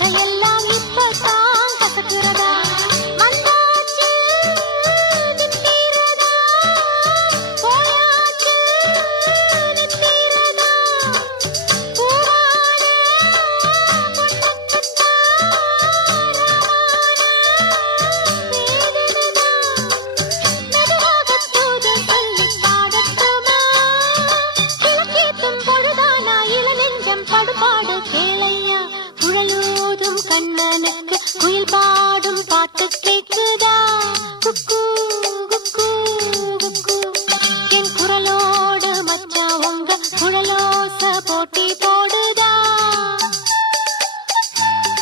கரையெல்லாம் இப்பதான் கசக்கிறதா வந்தாச்சு நிற்கிறதா போயாச்சு நிற்கிறதா பூவான பொட்டக்கட்டா மெதுவாக தூது சொல்லி பாடட்டுமா கிழக்கேத்தும் பொழுதானா இளநெஞ்சம் படுபாடு கேளையா குழலூதும் கண்ணனுக்கு